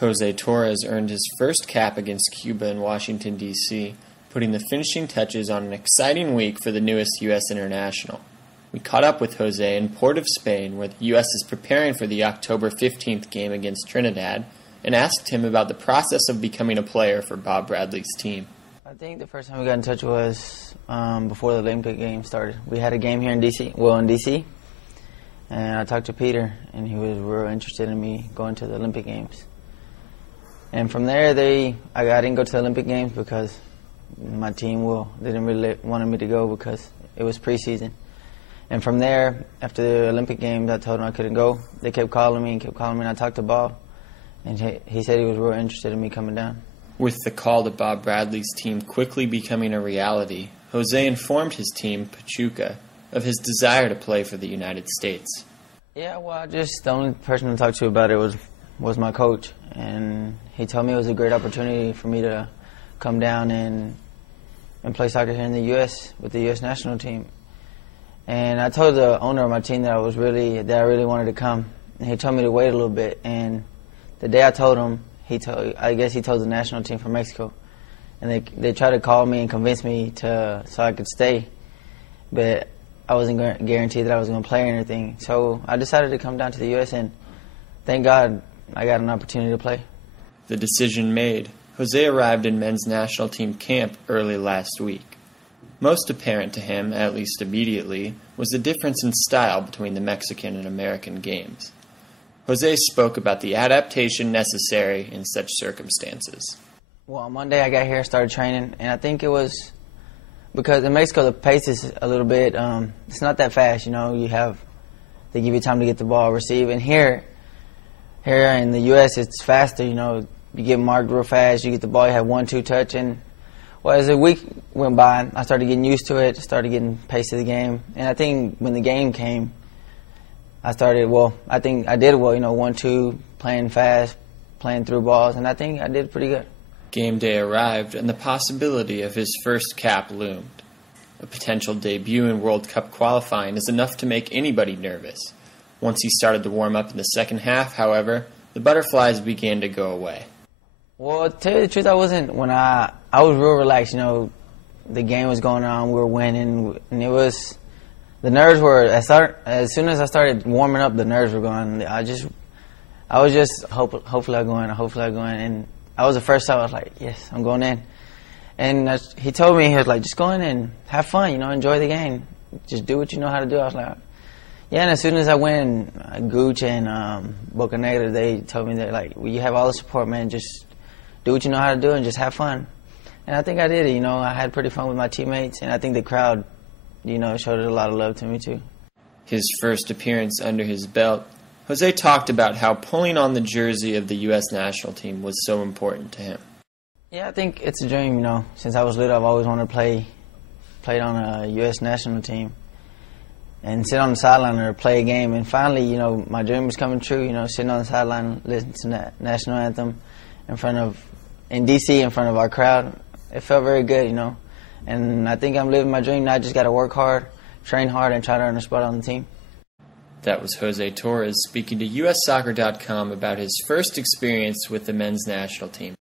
Jose Torres earned his first cap against Cuba in Washington, D.C., putting the finishing touches on an exciting week for the newest U.S. international. We caught up with Jose in Port of Spain, where the U.S. is preparing for the October 15th game against Trinidad, and asked him about the process of becoming a player for Bob Bradley's team. I think the first time we got in touch was before the Olympic Games started. We had a game here in D.C., and I talked to Peter, and he was real interested in me going to the Olympic Games. And from there, I didn't go to the Olympic Games because my team didn't really wanted me to go because it was preseason. And from there, after the Olympic Games, I told them I couldn't go. They kept calling me, and I talked to Bob, and he said he was real interested in me coming down. With the call to Bob Bradley's team quickly becoming a reality, Jose informed his team, Pachuca, of his desire to play for the United States. Yeah, well, the only person to talk to about it was my coach, and he told me it was a great opportunity for me to come down and play soccer here in the U.S. with the U.S. national team. And I told the owner of my team that I really wanted to come, and he told me to wait a little bit. And the day I told him, I guess he told the national team from Mexico, and they tried to call me and convince me so I could stay, but I wasn't guaranteed that I was going to play or anything. So I decided to come down to the U.S., and thank God I got an opportunity to play. The decision made, Jose arrived in men's national team camp early last week. Most apparent to him, at least immediately, was the difference in style between the Mexican and American games. Jose spoke about the adaptation necessary in such circumstances. Well, on Monday I got here, started training, and I think it was because in Mexico the pace is a little bit, it's not that fast, they give you time to get the ball, receive, and here in the U.S. it's faster, you get marked real fast, you get the ball, you have 1-2 touch, and well, as the week went by, I started getting used to it, started getting pace of the game, and I think when the game came, I did well, 1-2, playing fast, playing through balls, and I think I did pretty good. Game day arrived, and the possibility of his first cap loomed. A potential debut in World Cup qualifying is enough to make anybody nervous. Once he started to warm up in the second half, however, the butterflies began to go away. Well, to tell you the truth, I was real relaxed. The game was going on, we were winning, and the nerves were, as soon as I started warming up, the nerves were gone. I was just, hopefully I go in, and I was the first time I was like, yes, I'm going in. And he told me, he was like, just go in and have fun, enjoy the game. Just do what you know how to do. I was like, yeah, and as soon as I went, Gooch and Bocanegra, they told me that, well, you have all the support, man, just do what you know how to do and just have fun. And I think I did it, I had pretty fun with my teammates, and I think the crowd, showed a lot of love to me too. His first appearance under his belt, Jose talked about how pulling on the jersey of the U.S. national team was so important to him. Yeah, I think it's a dream, Since I was little, I've always wanted to play on a U.S. national team and sit on the sideline or play a game. And finally, my dream was coming true, sitting on the sideline, listening to that national anthem in D.C. in front of our crowd. It felt very good, And I think I'm living my dream now. I just got to work hard, train hard, and try to earn a spot on the team. That was Jose Torres speaking to USsoccer.com about his first experience with the men's national team.